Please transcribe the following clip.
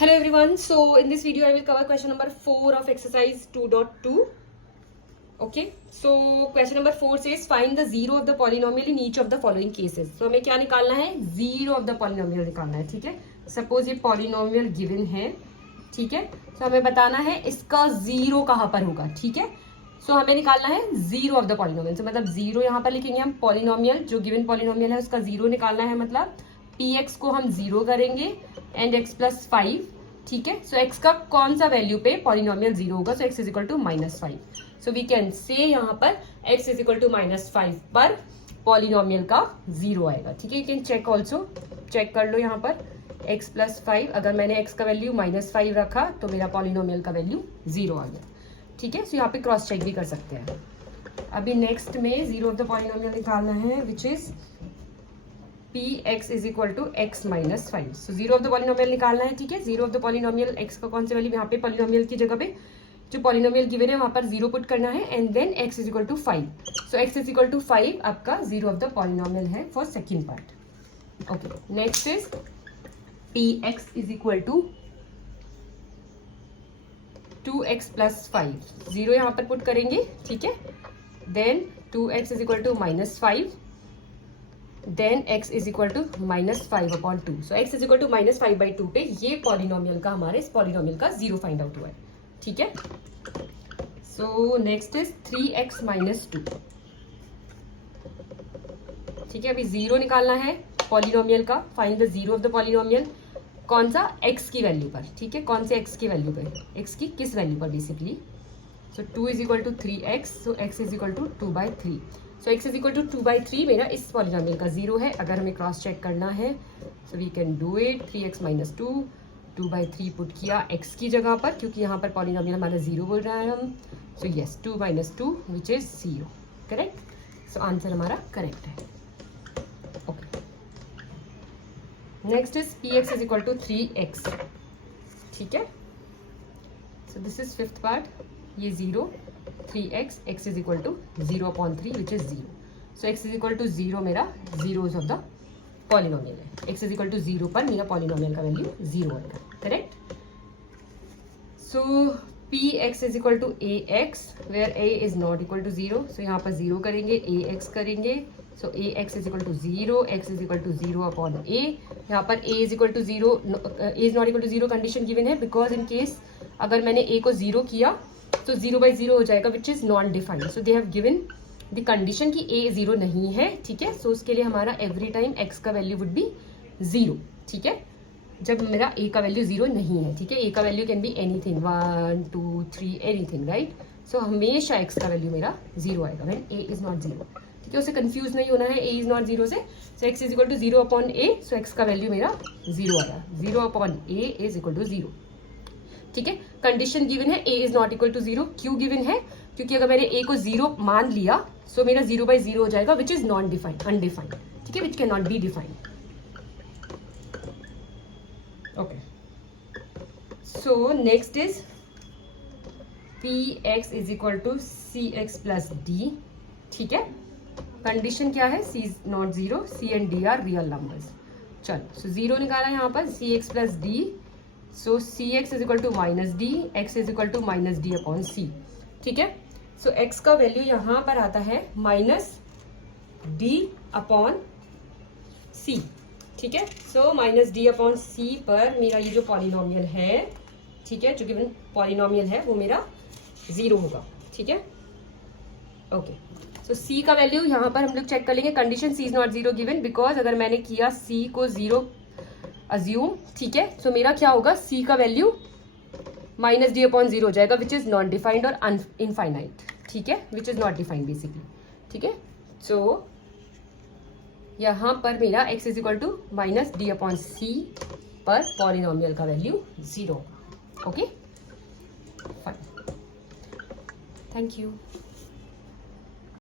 Hello everyone. So in this video I will cover question number 4 of exercise 2.2. Okay. So question number 4 says find the zero of the polynomial in each of the following cases. So हमें क्या निकालना है? Zero of the polynomial निकालना है. ठीक है. Suppose ये polynomial given है. ठीक है. तो हमें बताना है इसका जीरो कहाँ पर होगा. ठीक है. सो हमें निकालना है जीरो ऑफ द पॉलिनोमियल. तो मतलब जीरो यहाँ पर लिखेंगे हम. पॉलिनोमियल जो गिवन पॉलिनोमियल है उसका जीरो निकालना है. मतलब पी एक्स को हम जीरो करेंगे एंड एक्स प्लस 5. ठीक है. सो एक्स का कौन सा वैल्यू पे पॉलिनोमियल जीरो होगा. So x is equal to -5. So we can say यहाँ पर एक्स इज इक्वल टू -5 पर पॉलिनोमियल का जीरो आएगा. ठीक है. You can check also. Check कर लो यहाँ पर एक्स प्लस 5. अगर मैंने एक्स का वैल्यू -5 रखा तो मेरा पॉलिनोमियल का वैल्यू जीरो आ गया. ठीक है. सो यहाँ पे क्रॉस चेक भी कर सकते हैं. अभी नेक्स्ट में जीरो ऑफ द पॉलिनोमियल निकालना है which is P x is equal to x minus 5. So zero of the polynomial निकालना है. ठीक है. Zero of the polynomial x का कौन सा वैल्यू, यहाँ पे पॉलिनोमियल की जगह पे जो पॉलिनोमियल गिवन है वहां पर जीरो पुट करना है and then x is equal to 5. So x is equal to 5 आपका जीरो ऑफ द पॉलिनोमियल है for second part. Okay. Next is P x is equal to 2x plus 5. Zero यहाँ पर put करेंगे. ठीक है. Then 2x is equal to -5. Then x is equal to -5/2. So x is equal to -5/2 पे ये polynomial का हमारे इस पॉलिनोमियल का जीरो फाइंड आउट हुआ है. ठीक है. सो नेक्स्ट इज 3x - 2. ठीक है. अभी जीरो निकालना है पॉलिनोमियल का. Find the zero of the polynomial. कौन सा? x की वैल्यू पर. ठीक है. कौन से x की वैल्यू पर? x की किस वैल्यू पर basically. So 2 is equal to 3x. So x is equal to 2/3. So x is equal to 2/3 मेरा इस पॉलिनोमियल का जीरो है. अगर हमें क्रॉस चेक करना है so we can do it. 3x - 2 2/3 पुट किया x की जगह पर क्योंकि यहाँ पर पॉलिनोमियल हमारा जीरो बोल रहा है हम. So yes 2 - 2 which is 0. Correct. So answer हमारा करेक्ट है. Next is P x is equal to 3x. ठीक है. So this is fifth part. ये 0 3x x is equal to 0/3 which is 0. So x is equal to 0 मेरा zeros of the polynomial है. x is equal to 0 पर मेरा polynomial का value 0 आएगा. Correct. So P x is equal to a x where a is not equal to 0. So यहाँ पर 0 करेंगे ax करेंगे. सो a x is equal to 0. x is equal to 0/a. यहाँ पर a is equal to 0 a is not equal to 0 condition given है because in case अगर मैंने a को 0 किया तो 0/0 हो जाएगा which is non defined. So they have given the condition कि a 0 नहीं है. ठीक है. सो उसके लिए हमारा एवरी टाइम x का वैल्यू वुड बी 0. ठीक है. जब मेरा a का वैल्यू 0 नहीं है. ठीक है. a का value can be anything 1 2 3 anything. Right. So हमेशा x का वैल्यू मेरा 0 आएगा व्हेन a इज नॉट 0. ठीक है. उसे कंफ्यूज नहीं होना है a इज नॉट 0 से. So x is equal to 0/a. So x का वैल्यू मेरा 0 आया. 0/a is equal to 0. ठीक है. कंडीशन गिवन है a is not equal to 0. क्यों गिवन है? क्योंकि अगर मैंने a को 0 मान लिया सो मेरा 0/0 हो जाएगा which is non defined undefined. ठीक है. Which can not be defined. Okay. So next is px is equal to cx plus d. ठीक है. कंडीशन क्या है? c is not 0. c and d are real numbers. चलो. So 0 निकाला यहाँ पर cx plus d. So cx is equal to -d. x is equal to -d/c. ठीक है. सो x का वैल्यू यहाँ पर आता है -d/c. ठीक है. सो -d/c पर मेरा ये जो पॉलिनोमियल है. ठीक है. जो गिवन पॉलिनोमियल है वो मेरा 0 होगा. ठीक है. ओके. सो c का वैल्यू यहाँ पर हम लोग चेक कर लेंगे. Condition c is not 0 given because अगर मैंने किया c को 0 अज्यूम. ठीक है. सो मेरा क्या होगा? c का वैल्यू -d/0 हो जाएगा विच इज नॉट डिफाइंड और इनफाइनाइट. ठीक है. Which is not defined basically. ठीक है. सो यहाँ पर मेरा x is equal to -d/c पर पॉलिनोमियल का value 0. Okay. Fine. Thank you.